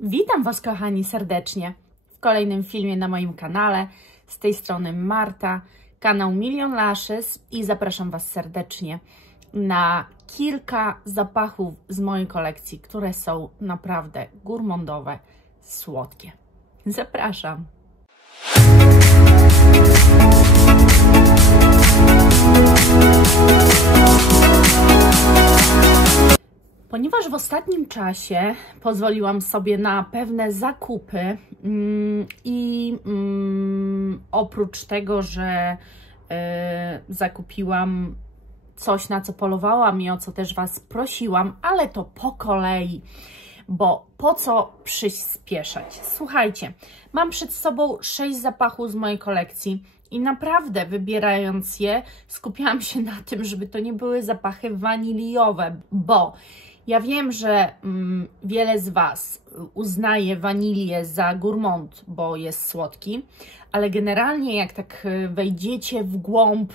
Witam Was, kochani, serdecznie w kolejnym filmie na moim kanale. Z tej strony Marta, kanał Million Lashes i zapraszam Was serdecznie na kilka zapachów z mojej kolekcji, które są naprawdę gourmandowe, słodkie. Zapraszam! Ponieważ w ostatnim czasie pozwoliłam sobie na pewne zakupy i oprócz tego, że zakupiłam coś, na co polowałam i o co też Was prosiłam, ale to po kolei, bo po co przyspieszać? Słuchajcie, mam przed sobą 6 zapachów z mojej kolekcji i naprawdę wybierając je, skupiałam się na tym, żeby to nie były zapachy waniliowe, bo ja wiem, że wiele z Was uznaje wanilię za gourmand, bo jest słodki, ale generalnie jak tak wejdziecie w głąb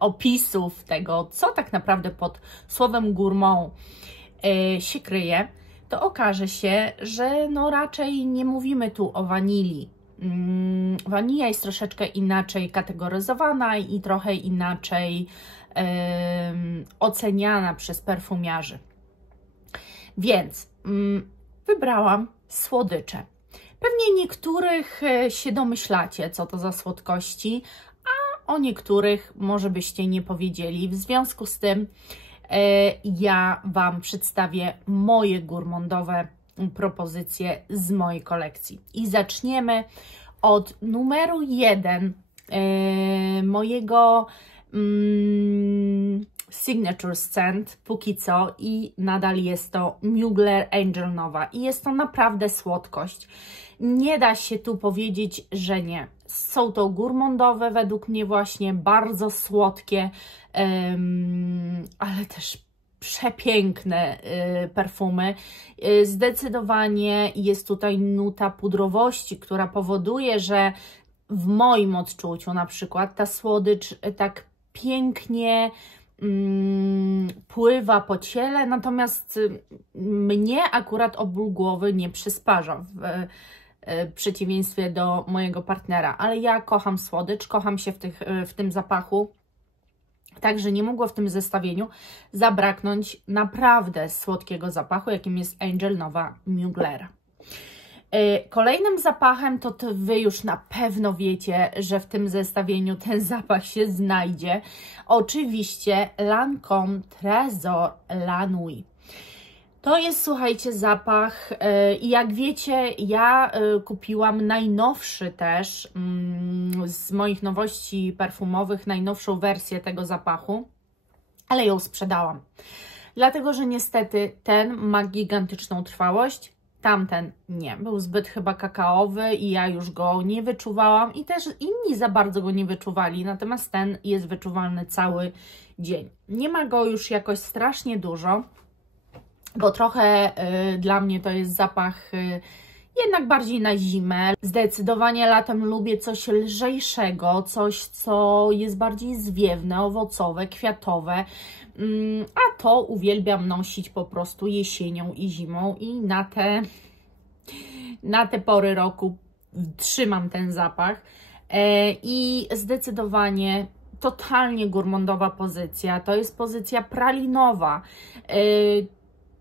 opisów tego, co tak naprawdę pod słowem gourmand się kryje, to okaże się, że no raczej nie mówimy tu o wanilii. Wanilia jest troszeczkę inaczej kategoryzowana i trochę inaczej oceniana przez perfumiarzy. Więc wybrałam słodycze. Pewnie niektórych się domyślacie, co to za słodkości, a o niektórych może byście nie powiedzieli. W związku z tym ja Wam przedstawię moje gourmandowe propozycje z mojej kolekcji. I zaczniemy od numeru 1 mojego signature scent póki co i nadal jest to Mugler Angel Nova i jest to naprawdę słodkość. Nie da się tu powiedzieć, że nie. Są to gourmandowe, według mnie właśnie bardzo słodkie, ale też przepiękne perfumy. Zdecydowanie jest tutaj nuta pudrowości, która powoduje, że w moim odczuciu na przykład ta słodycz tak pięknie pływa po ciele, natomiast mnie akurat o ból głowy nie przysparza w przeciwieństwie do mojego partnera, ale ja kocham słodycz, kocham się w tym zapachu, także nie mogło w tym zestawieniu zabraknąć naprawdę słodkiego zapachu, jakim jest Angel Nova Muglera. Kolejnym zapachem to Wy już na pewno wiecie, że w tym zestawieniu ten zapach się znajdzie. Oczywiście Lancôme Trésor La Nuit. To jest, słuchajcie, zapach i jak wiecie, ja kupiłam najnowszy też z moich nowości perfumowych, najnowszą wersję tego zapachu, ale ją sprzedałam. Dlatego, że niestety ten ma gigantyczną trwałość. Tamten nie, był zbyt chyba kakaowy i ja już go nie wyczuwałam i też inni za bardzo go nie wyczuwali, natomiast ten jest wyczuwalny cały dzień. Nie ma go już jakoś strasznie dużo, bo trochę dla mnie to jest zapach jednak bardziej na zimę. Zdecydowanie latem lubię coś lżejszego, coś, co jest bardziej zwiewne, owocowe, kwiatowe, a to uwielbiam nosić po prostu jesienią i zimą i na te pory roku trzymam ten zapach i zdecydowanie totalnie gourmandowa pozycja. To jest pozycja pralinowa,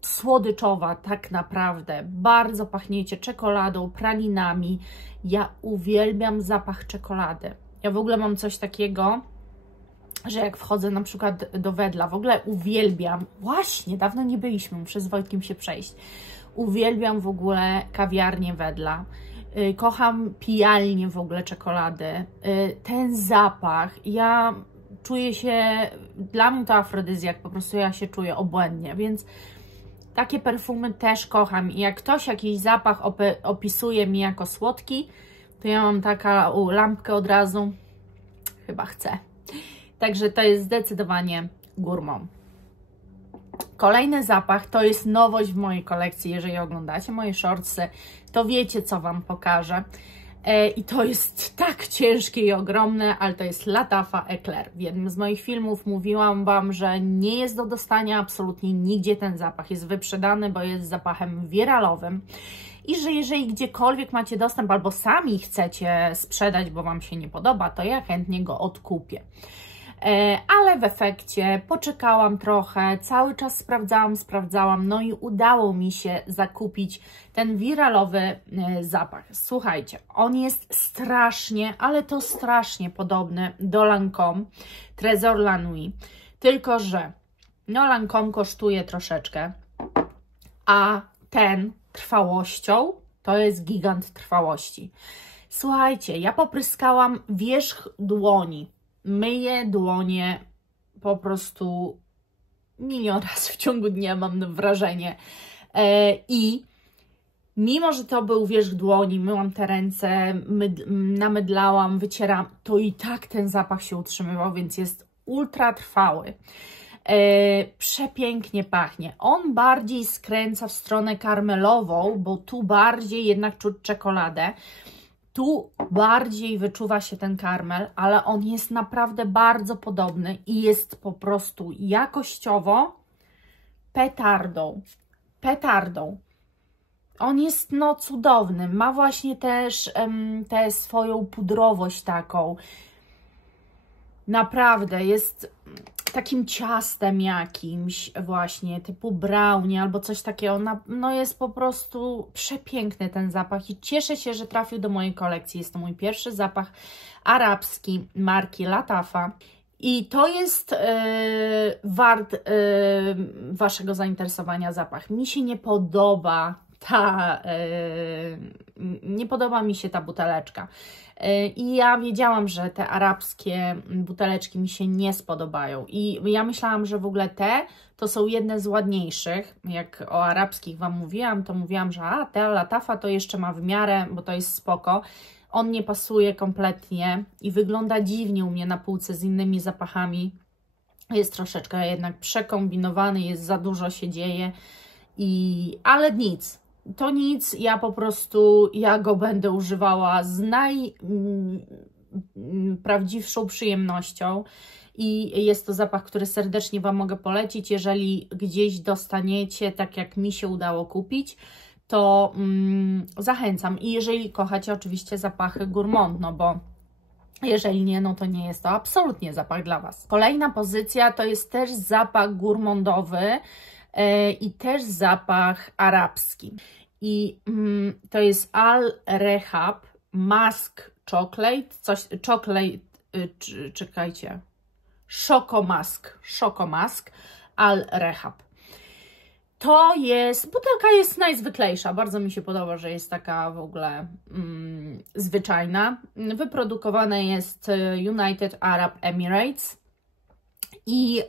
słodyczowa tak naprawdę. Bardzo pachniecie czekoladą, pralinami. Ja uwielbiam zapach czekolady. Ja w ogóle mam coś takiego, że jak wchodzę na przykład do Wedla, w ogóle uwielbiam, właśnie, dawno nie byliśmy, muszę z Wojtkiem się przejść, uwielbiam w ogóle kawiarnię Wedla, kocham pijalnię w ogóle czekolady, ten zapach, ja czuję się, dla mnie to afrodyzjak, po prostu ja się czuję obłędnie, więc takie perfumy też kocham i jak ktoś jakiś zapach opisuje mi jako słodki, to ja mam taką lampkę od razu, chyba chcę. Także to jest zdecydowanie gourmand. Kolejny zapach to jest nowość w mojej kolekcji. Jeżeli oglądacie moje shortsy, to wiecie, co Wam pokażę. I to jest tak ciężkie i ogromne, ale to jest Lattafa Eclair. W jednym z moich filmów mówiłam Wam, że nie jest do dostania absolutnie nigdzie ten zapach. Jest wyprzedany, bo jest zapachem wiralowym. i że jeżeli gdziekolwiek macie dostęp albo sami chcecie sprzedać, bo Wam się nie podoba, to ja chętnie go odkupię. Ale w efekcie poczekałam trochę, cały czas sprawdzałam, no i udało mi się zakupić ten wiralowy zapach. Słuchajcie, on jest strasznie, ale to strasznie podobny do Lancôme Trésor la Nuit, tylko że no Lancôme kosztuje troszeczkę, a ten trwałością to jest gigant trwałości. Słuchajcie, ja popryskałam wierzch dłoni, myję dłonie po prostu milion razy w ciągu dnia, mam wrażenie. I mimo, że to był wierzch dłoni, myłam te ręce, namydlałam, wycieram, to i tak ten zapach się utrzymywał, więc jest ultra trwały. Przepięknie pachnie. On bardziej skręca w stronę karmelową, bo tu bardziej jednak czuć czekoladę. Tu bardziej wyczuwa się ten karmel, ale on jest naprawdę bardzo podobny i jest po prostu jakościowo petardą. Petardą. On jest no cudowny. Ma właśnie też tę swoją pudrowość taką. Naprawdę jest takim ciastem jakimś właśnie, typu brownie albo coś takiego. No jest po prostu przepiękny ten zapach i cieszę się, że trafił do mojej kolekcji. Jest to mój pierwszy zapach arabski marki Lattafa i to jest wart Waszego zainteresowania zapach. Mi się nie podoba nie podoba mi się ta buteleczka. I ja wiedziałam, że te arabskie buteleczki mi się nie spodobają. I ja myślałam, że w ogóle te to są jedne z ładniejszych. Jak o arabskich Wam mówiłam, to mówiłam, że te Lattafa to jeszcze ma w miarę, bo to jest spoko. On nie pasuje kompletnie i wygląda dziwnie u mnie na półce z innymi zapachami. Jest troszeczkę jednak przekombinowany, jest za dużo się dzieje. Ale nic. To nic, ja po prostu, ja go będę używała z najprawdziwszą przyjemnością i jest to zapach, który serdecznie Wam mogę polecić. Jeżeli gdzieś dostaniecie, tak jak mi się udało kupić, to zachęcam. I jeżeli kochacie oczywiście zapachy gourmand, no bo jeżeli nie, no to nie jest to absolutnie zapach dla Was. Kolejna pozycja to jest też zapach gourmandowy, i też zapach arabski. I to jest Al Rehab Musk Chocolate, czekajcie, Choco Musk Al Rehab. To jest, butelka jest najzwyklejsza, bardzo mi się podoba, że jest taka w ogóle zwyczajna. Wyprodukowana jest United Arab Emirates. I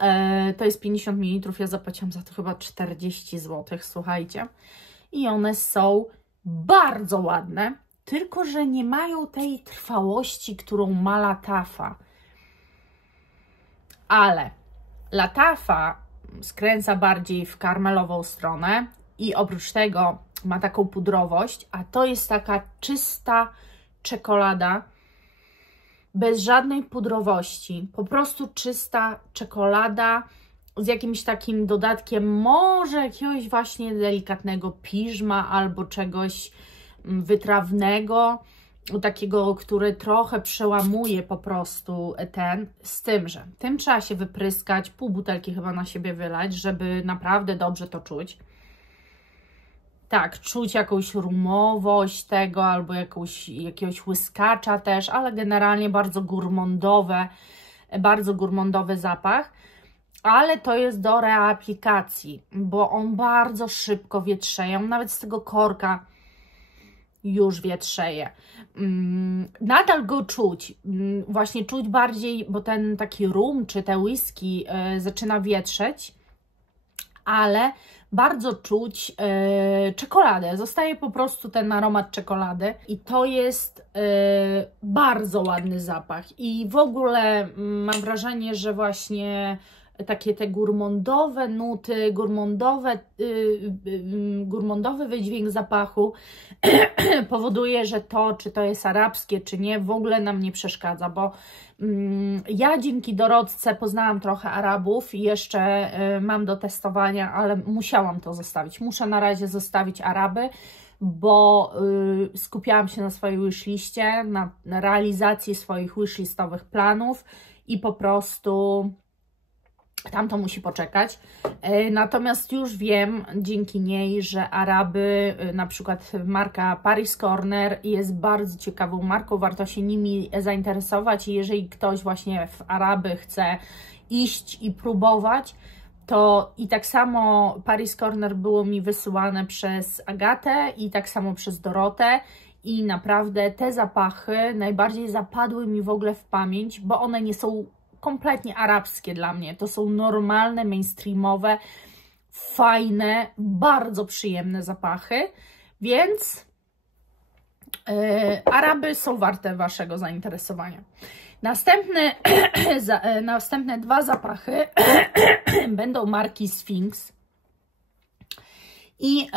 to jest 50 ml, ja zapłaciłam za to chyba 40 zł, słuchajcie. I one są bardzo ładne, tylko że nie mają tej trwałości, którą ma Lattafa. Ale Lattafa skręca bardziej w karmelową stronę i oprócz tego ma taką pudrowość, a to jest taka czysta czekolada, bez żadnej pudrowości, po prostu czysta czekolada z jakimś takim dodatkiem, może jakiegoś właśnie delikatnego piżma albo czegoś wytrawnego, takiego, który trochę przełamuje po prostu z tym, że tym trzeba się wypryskać, pół butelki chyba na siebie wylać, żeby naprawdę dobrze to czuć. Tak, czuć jakąś rumowość tego albo jakiegoś łyskacza też, ale generalnie bardzo gourmandowy zapach. Ale to jest do reaplikacji, bo on bardzo szybko wietrzeje. On nawet z tego korka już wietrzeje. Nadal go czuć, właśnie czuć bardziej, bo ten taki rum czy te whisky zaczyna wietrzeć, ale bardzo czuć czekoladę. Zostaje po prostu ten aromat czekolady i to jest bardzo ładny zapach. I w ogóle mam wrażenie, że właśnie takie te gourmandowe nuty, gourmandowy wydźwięk zapachu powoduje, że to, czy to jest arabskie, czy nie, w ogóle nam nie przeszkadza, bo ja dzięki Dorotce poznałam trochę Arabów i jeszcze mam do testowania, ale musiałam to zostawić. Muszę na razie zostawić Araby, bo skupiałam się na swojej wishliście, na realizacji swoich wishlistowych planów i po prostu tam to musi poczekać. Natomiast już wiem dzięki niej, że Araby, na przykład marka Paris Corner jest bardzo ciekawą marką, warto się nimi zainteresować i jeżeli ktoś właśnie w Araby chce iść i próbować, to i tak samo Paris Corner było mi wysyłane przez Agatę i tak samo przez Dorotę i naprawdę te zapachy najbardziej zapadły mi w ogóle w pamięć, bo one nie są kompletnie arabskie dla mnie. To są normalne, mainstreamowe, fajne, bardzo przyjemne zapachy, więc Araby są warte Waszego zainteresowania. Następne dwa zapachy będą marki Sphinx. I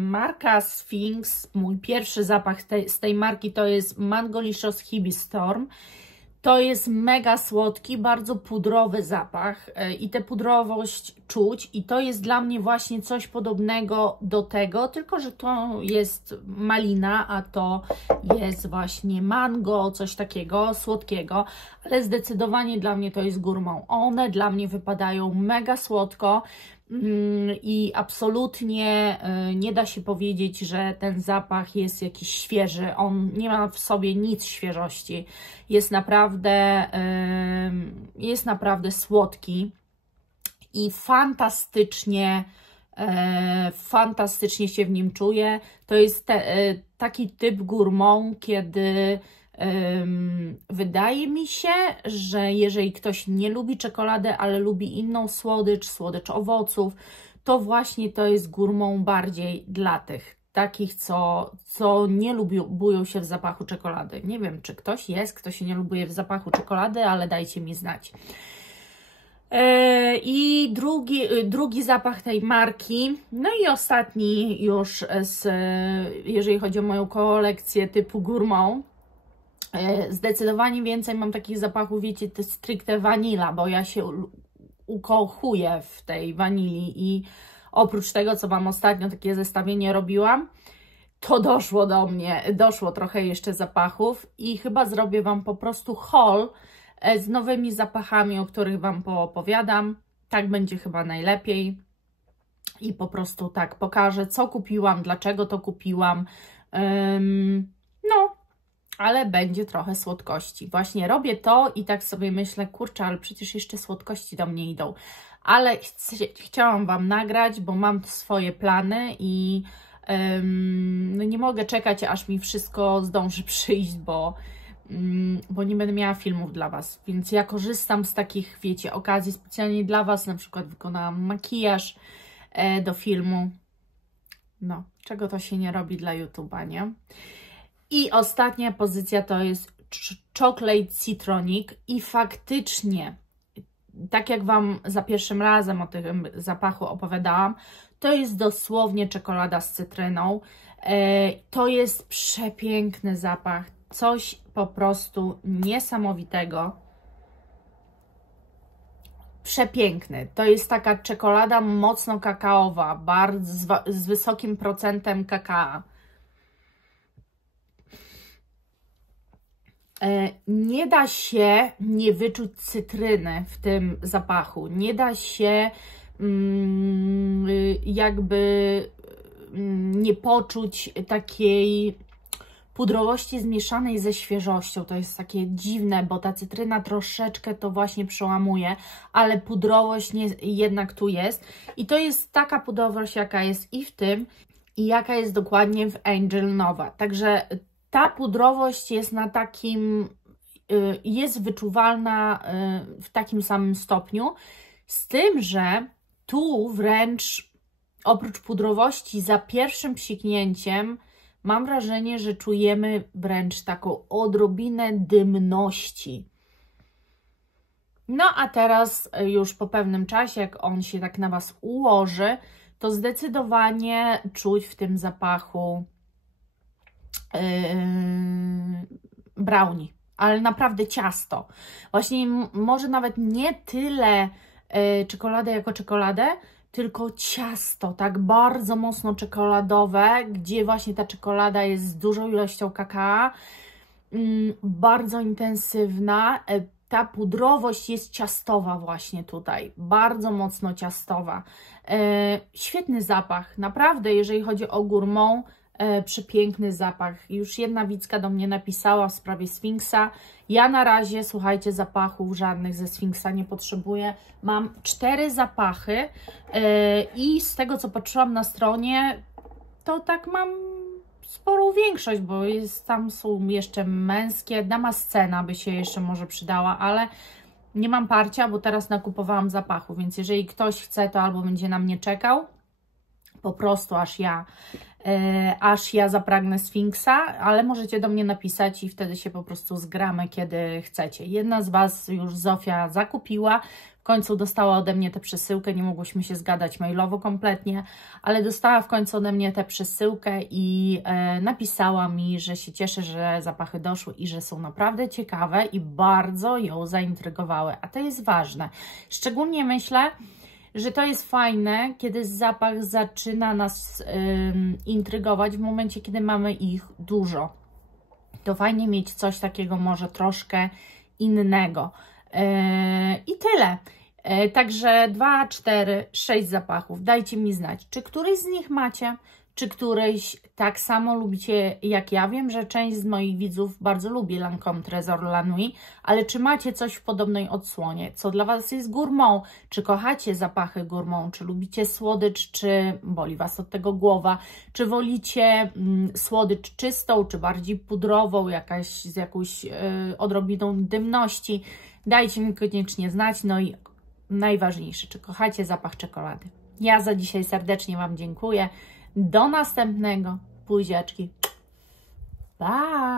marka Sphinx, mój pierwszy zapach z tej marki to jest Mangolicious Hibis Storm. To jest mega słodki, bardzo pudrowy zapach i tę pudrowość czuć i to jest dla mnie właśnie coś podobnego do tego, tylko że to jest malina, a to jest właśnie mango, coś takiego słodkiego, ale zdecydowanie dla mnie to jest gourmand. One dla mnie wypadają mega słodko i absolutnie nie da się powiedzieć, że ten zapach jest jakiś świeży. On nie ma w sobie nic świeżości. Jest naprawdę słodki i fantastycznie się w nim czuję. To jest taki typ gourmand, kiedy wydaje mi się, że jeżeli ktoś nie lubi czekolady, ale lubi inną słodycz owoców, to właśnie to jest gourmand bardziej dla tych takich, co nie lubią się w zapachu czekolady. Nie wiem, czy ktoś jest, kto się nie lubuje w zapachu czekolady, ale dajcie mi znać. I drugi zapach tej marki, no i ostatni już, jeżeli chodzi o moją kolekcję typu gourmand. Zdecydowanie więcej mam takich zapachów, wiecie, to stricte vanilla, bo ja się ukochuję w tej wanilii i oprócz tego, co Wam ostatnio takie zestawienie robiłam, to doszło do mnie, doszło trochę jeszcze zapachów i chyba zrobię Wam po prostu haul z nowymi zapachami, o których Wam poopowiadam. Tak będzie chyba najlepiej i po prostu tak pokażę, co kupiłam, dlaczego to kupiłam. No, ale będzie trochę słodkości. Właśnie robię to i tak sobie myślę, kurczę, ale przecież jeszcze słodkości do mnie idą. Ale chciałam Wam nagrać, bo mam swoje plany i no nie mogę czekać, aż mi wszystko zdąży przyjść, bo nie będę miała filmów dla Was. Więc ja korzystam z takich, wiecie, okazji specjalnie dla Was. Na przykład wykonałam makijaż do filmu. No, czego to się nie robi dla YouTube'a, nie? I ostatnia pozycja to jest Chocolate Citronic i faktycznie, tak jak Wam za pierwszym razem o tym zapachu opowiadałam, to jest dosłownie czekolada z cytryną. To jest przepiękny zapach, coś po prostu niesamowitego. Przepiękny. To jest taka czekolada mocno kakaowa, bardzo z wysokim procentem kakao. Nie da się nie wyczuć cytryny w tym zapachu. Nie da się jakby nie poczuć takiej pudrowości zmieszanej ze świeżością. To jest takie dziwne, bo ta cytryna troszeczkę to właśnie przełamuje, ale pudrowość jednak tu jest. I to jest taka pudrowość, jaka jest i w tym, i jaka jest dokładnie w Angel Nova. Także ta pudrowość jest na takim, jest wyczuwalna w takim samym stopniu, z tym, że tu wręcz oprócz pudrowości za pierwszym psiknięciem mam wrażenie, że czujemy wręcz taką odrobinę dymności. No a teraz już po pewnym czasie, jak on się tak na Was ułoży, to zdecydowanie czuć w tym zapachu brownie, ale naprawdę ciasto. Właśnie może nawet nie tyle czekoladę jako czekoladę, tylko ciasto, tak bardzo mocno czekoladowe, gdzie właśnie ta czekolada jest z dużą ilością kakao, bardzo intensywna. Ta pudrowość jest ciastowa właśnie tutaj, bardzo mocno ciastowa. Świetny zapach, naprawdę, jeżeli chodzi o gourmand, przepiękny zapach. Już jedna widzka do mnie napisała w sprawie Sfinksa. Ja na razie, słuchajcie, zapachów żadnych ze Sfinksa nie potrzebuję. Mam 4 zapachy i z tego, co patrzyłam na stronie, to tak mam sporą większość, bo tam są jeszcze męskie. Damascena by się jeszcze może przydała, ale nie mam parcia, bo teraz nakupowałam zapachu, więc jeżeli ktoś chce, to albo będzie na mnie czekał, po prostu aż ja zapragnę Sfinksa, ale możecie do mnie napisać i wtedy się po prostu zgramy, kiedy chcecie. Jedna z Was już Zofia zakupiła, w końcu dostała ode mnie tę przesyłkę, nie mogłyśmy się zgadać mailowo kompletnie, ale dostała w końcu ode mnie tę przesyłkę i napisała mi, że się cieszy, że zapachy doszły i że są naprawdę ciekawe i bardzo ją zaintrygowały, a to jest ważne. Szczególnie myślę, że to jest fajne, kiedy zapach zaczyna nas intrygować w momencie, kiedy mamy ich dużo. To fajnie mieć coś takiego może troszkę innego. I tyle. Także 2, 4, 6 zapachów. Dajcie mi znać, czy któryś z nich macie, czy któryś tak samo lubicie jak ja. Wiem, że część z moich widzów bardzo lubi Lancôme Trésor La Nuit, ale czy macie coś w podobnej odsłonie? Co dla Was jest gourmand? Czy kochacie zapachy gourmand? Czy lubicie słodycz? Czy boli Was od tego głowa? Czy wolicie słodycz czystą, czy bardziej pudrową, z jakąś odrobiną dymności? Dajcie mi koniecznie znać. No i najważniejsze, czy kochacie zapach czekolady? Ja za dzisiaj serdecznie Wam dziękuję. Do następnego. Buziaczki. Bye!